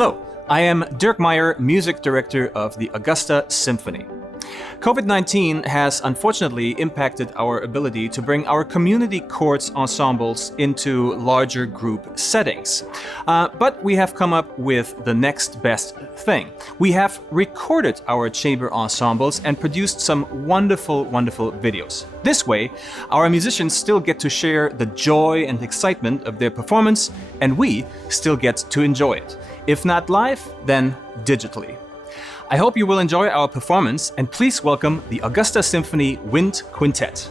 Hello, I am Dirk Meyer, Music Director of the Augusta Symphony. COVID-19 has unfortunately impacted our ability to bring our community chords ensembles into larger group settings. But we have come up with the next best thing. We have recorded our chamber ensembles and produced some wonderful videos. This way, our musicians still get to share the joy and excitement of their performance, and we still get to enjoy it. If not live, then digitally. I hope you will enjoy our performance, and please welcome the Augusta Symphony Wind Quintet.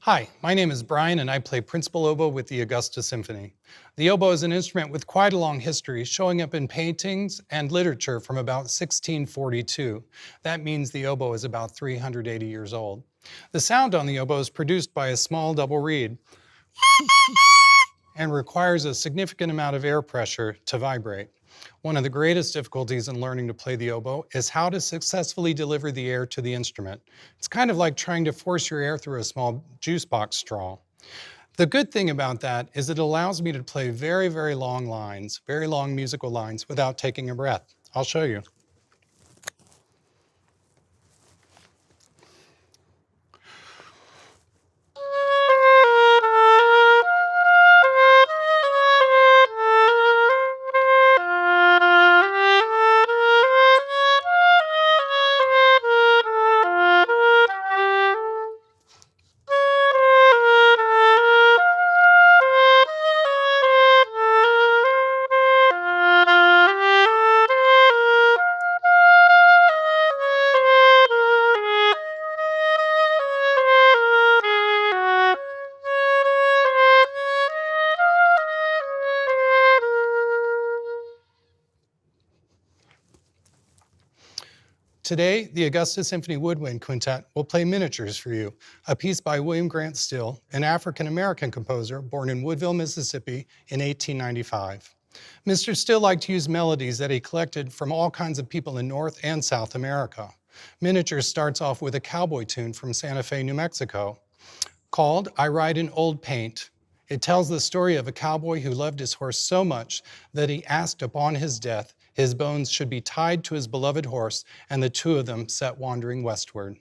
Hi, my name is Brian and I play principal oboe with the Augusta Symphony. The oboe is an instrument with quite a long history, showing up in paintings and literature from about 1642. That means the oboe is about 380 years old. The sound on the oboe is produced by a small double reed and requires a significant amount of air pressure to vibrate. One of the greatest difficulties in learning to play the oboe is how to successfully deliver the air to the instrument. It's kind of like trying to force your air through a small juice box straw. The good thing about that is it allows me to play very long lines, very long musical lines without taking a breath. I'll show you. Today, the Augusta Symphony Woodwind Quintet will play Miniatures for you, a piece by William Grant Still, an African-American composer born in Woodville, Mississippi in 1895. Mr. Still liked to use melodies that he collected from all kinds of people in North and South America. Miniatures starts off with a cowboy tune from Santa Fe, New Mexico, called I Ride in Old Paint. It tells the story of a cowboy who loved his horse so much that he asked upon his death his bones should be tied to his beloved horse, and the two of them set wandering westward.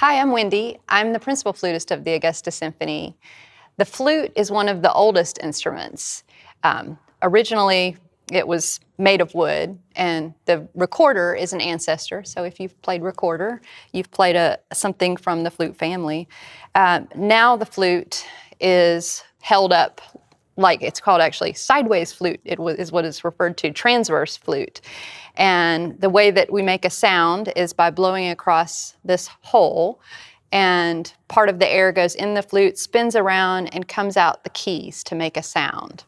Hi, I'm Wendy. I'm the principal flutist of the Augusta Symphony. The flute is one of the oldest instruments. Originally, it was made of wood, and the recorder is an ancestor. So if you've played recorder, you've played something from the flute family. Now the flute is held up like it's called actually sideways flute. Is what is referred to, transverse flute. And the way that we make a sound is by blowing across this hole, and part of the air goes in the flute, spins around, and comes out the keys to make a sound.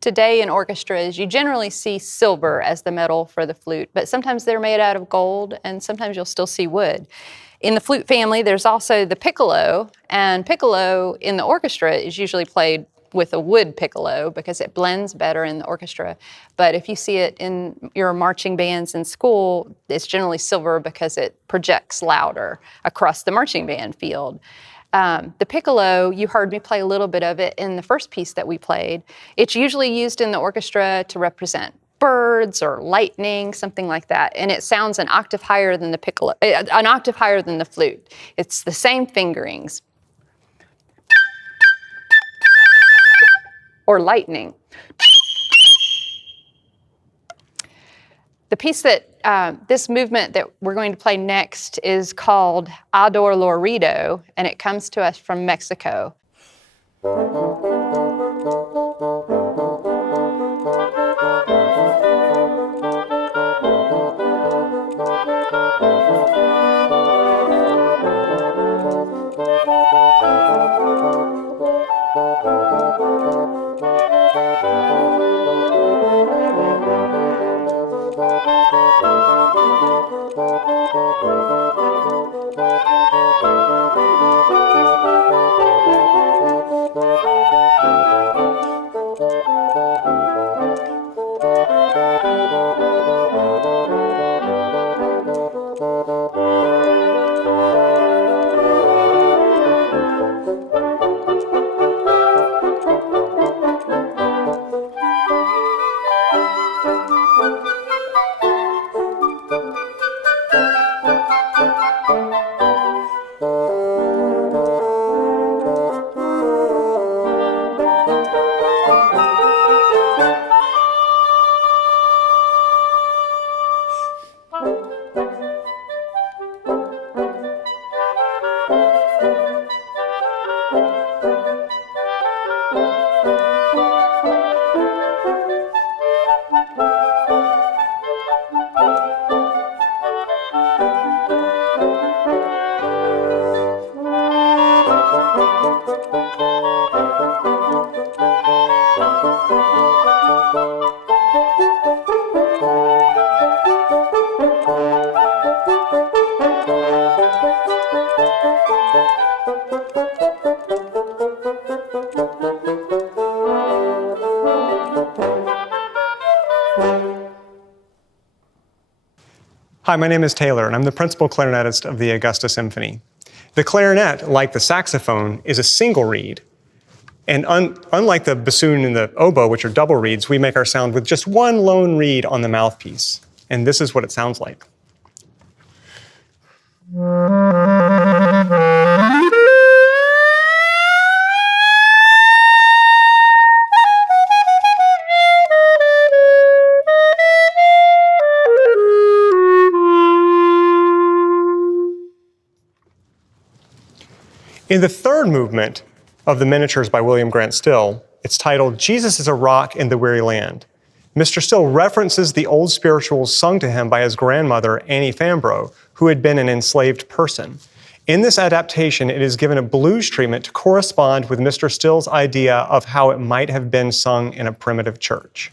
Today in orchestras, you generally see silver as the metal for the flute, but sometimes they're made out of gold, and sometimes you'll still see wood. In the flute family, there's also the piccolo, and piccolo in the orchestra is usually played with a wood piccolo because it blends better in the orchestra. But if you see it in your marching bands in school, it's generally silver because it projects louder across the marching band field. The piccolo, you heard me play a little bit of it in the first piece that we played. It's usually used in the orchestra to represent birds or lightning, something like that. And it sounds an octave higher than the piccolo, an octave higher than the flute. It's the same fingerings. Or lightning. The piece that, this movement that we're going to play next is called A Dolorido, and it comes to us from Mexico. Hi, my name is Taylor, and I'm the principal clarinetist of the Augusta Symphony. The clarinet, like the saxophone, is a single reed. And unlike the bassoon and the oboe, which are double reeds, we make our sound with just one lone reed on the mouthpiece. And this is what it sounds like. In the third movement of the Miniatures by William Grant Still, it's titled Jesus is a Rock in the Weary Land. Mr. Still references the old spirituals sung to him by his grandmother, Annie Fambro, who had been an enslaved person. In this adaptation, it is given a blues treatment to correspond with Mr. Still's idea of how it might have been sung in a primitive church.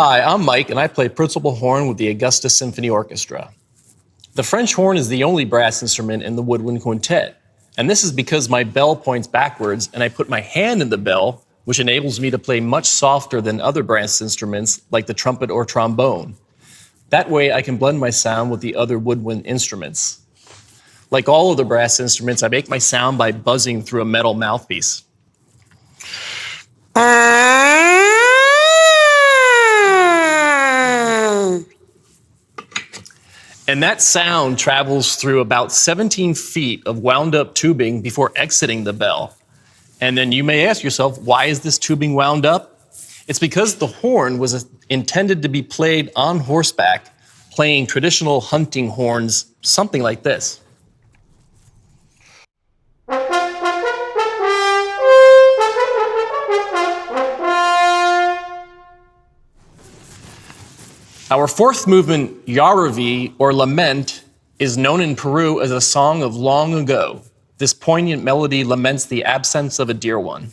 Hi, I'm Mike, and I play principal horn with the Augusta Symphony Orchestra. The French horn is the only brass instrument in the Woodwind Quintet, and this is because my bell points backwards and I put my hand in the bell, which enables me to play much softer than other brass instruments like the trumpet or trombone. That way I can blend my sound with the other woodwind instruments. Like all other brass instruments, I make my sound by buzzing through a metal mouthpiece. And that sound travels through about 17 feet of wound up tubing before exiting the bell. And then you may ask yourself, why is this tubing wound up? It's because the horn was intended to be played on horseback, playing traditional hunting horns, something like this. Our fourth movement, Yaravi, or Lament, is known in Peru as a song of long ago. This poignant melody laments the absence of a dear one.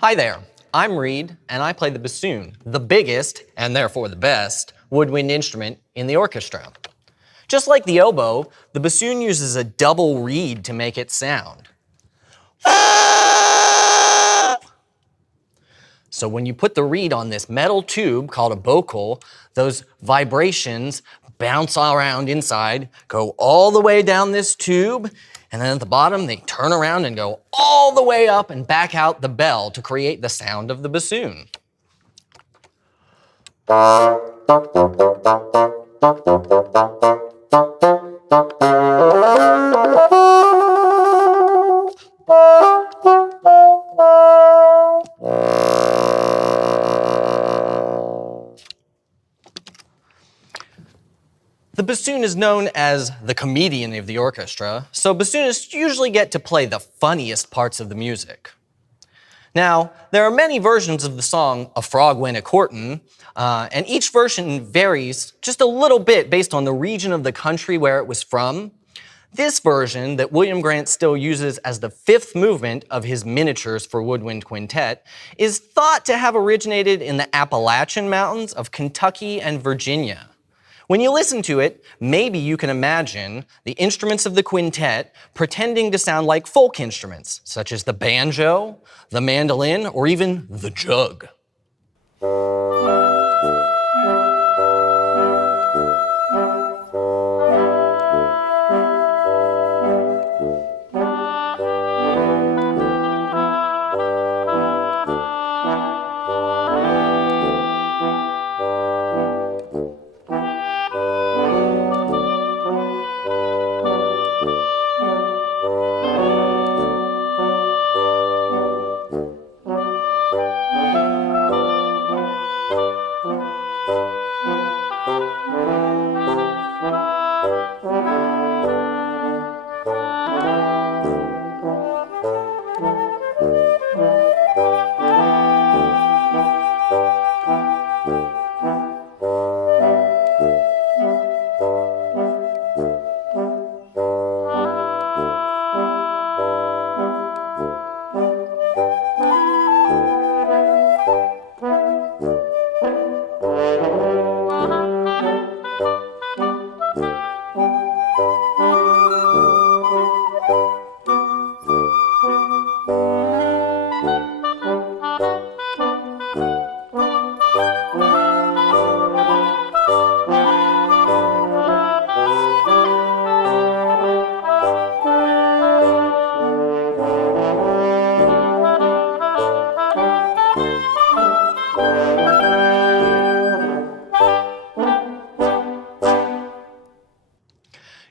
Hi there, I'm Reed, and I play the bassoon, the biggest, and therefore the best, woodwind instrument in the orchestra. Just like the oboe, the bassoon uses a double reed to make its sound. So when you put the reed on this metal tube called a bocal, those vibrations bounce all around inside, go all the way down this tube, and then at the bottom they turn around and go all the way up and back out the bell to create the sound of the bassoon. The bassoon is known as the comedian of the orchestra, so bassoonists usually get to play the funniest parts of the music. Now, there are many versions of the song A Frog Went A-Courtin', and each version varies just a little bit based on the region of the country where it was from. This version that William Grant still uses as the fifth movement of his miniatures for Woodwind Quintet is thought to have originated in the Appalachian Mountains of Kentucky and Virginia. When you listen to it, maybe you can imagine the instruments of the quintet pretending to sound like folk instruments, such as the banjo, the mandolin, or even the jug.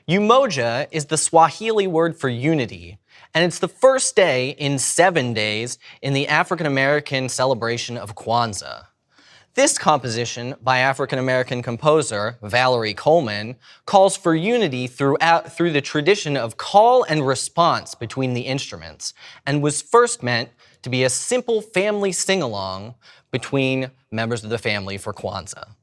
Umoja is the Swahili word for unity, and it's the first day in 7 days in the African American celebration of Kwanzaa. This composition by African American composer Valerie Coleman calls for unity through the tradition of call and response between the instruments, and was first meant to be a simple family sing-along between members of the family for Kwanzaa.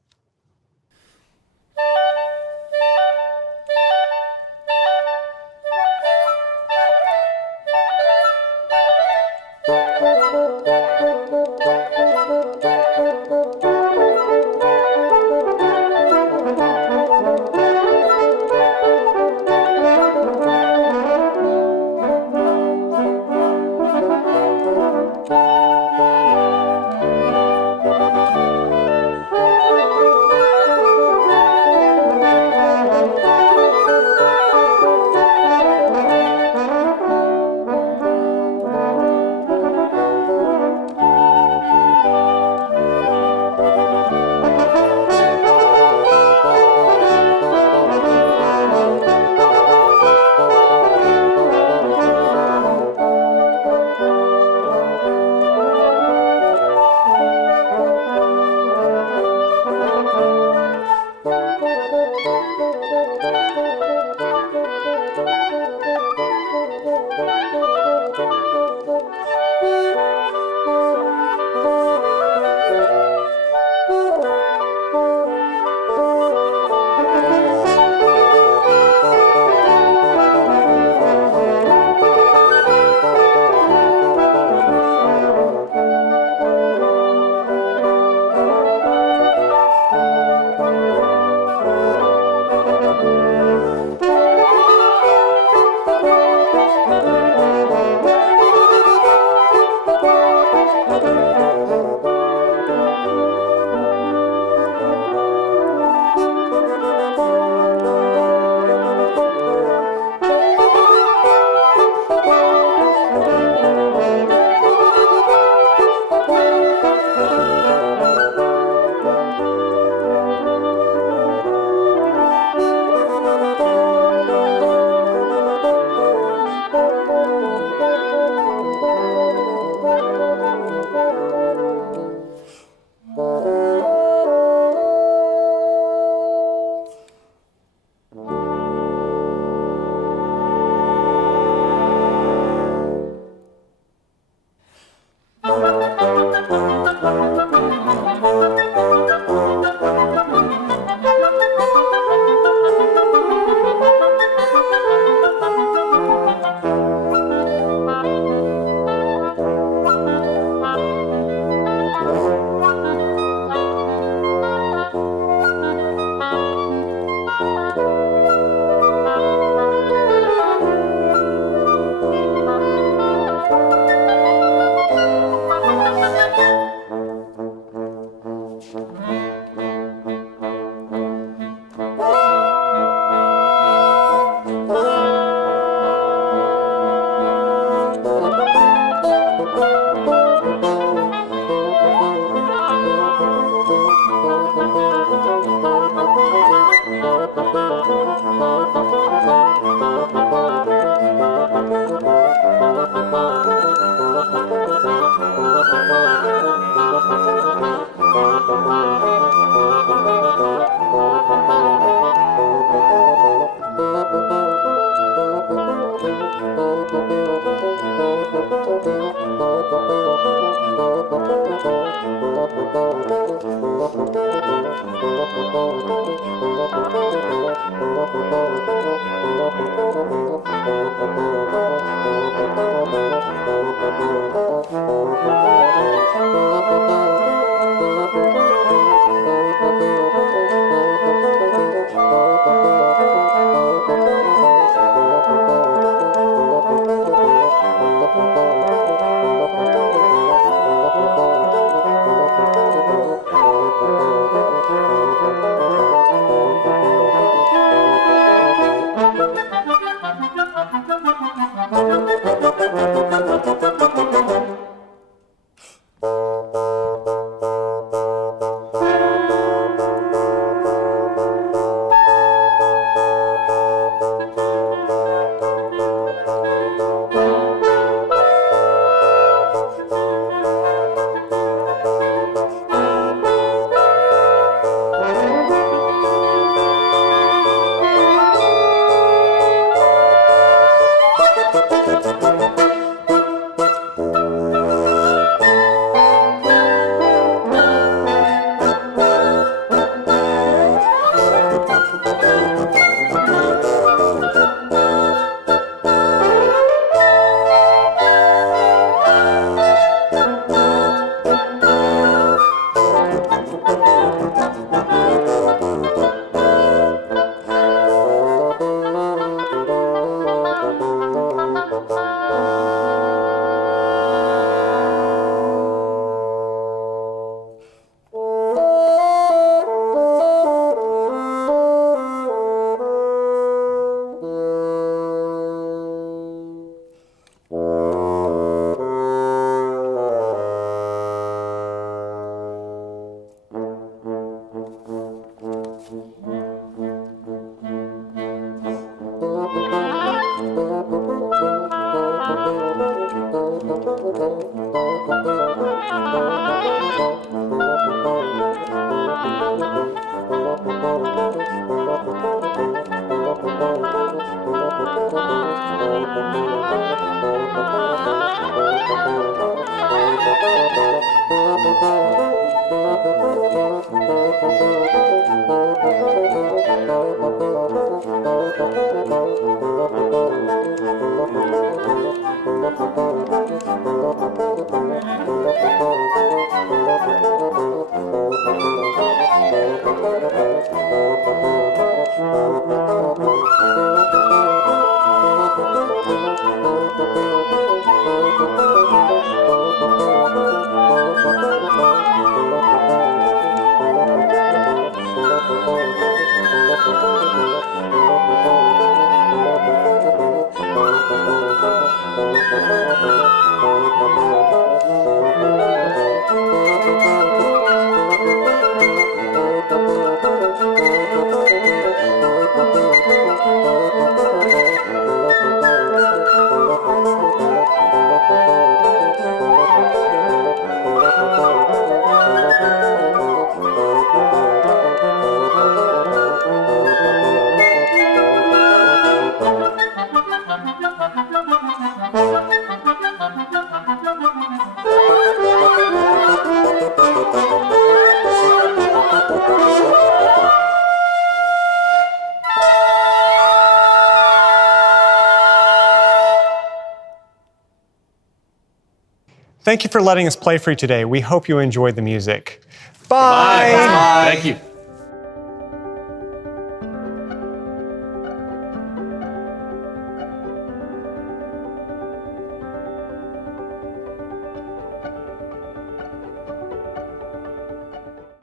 Thank you for letting us play for you today. We hope you enjoyed the music. Bye. Bye. Thank you.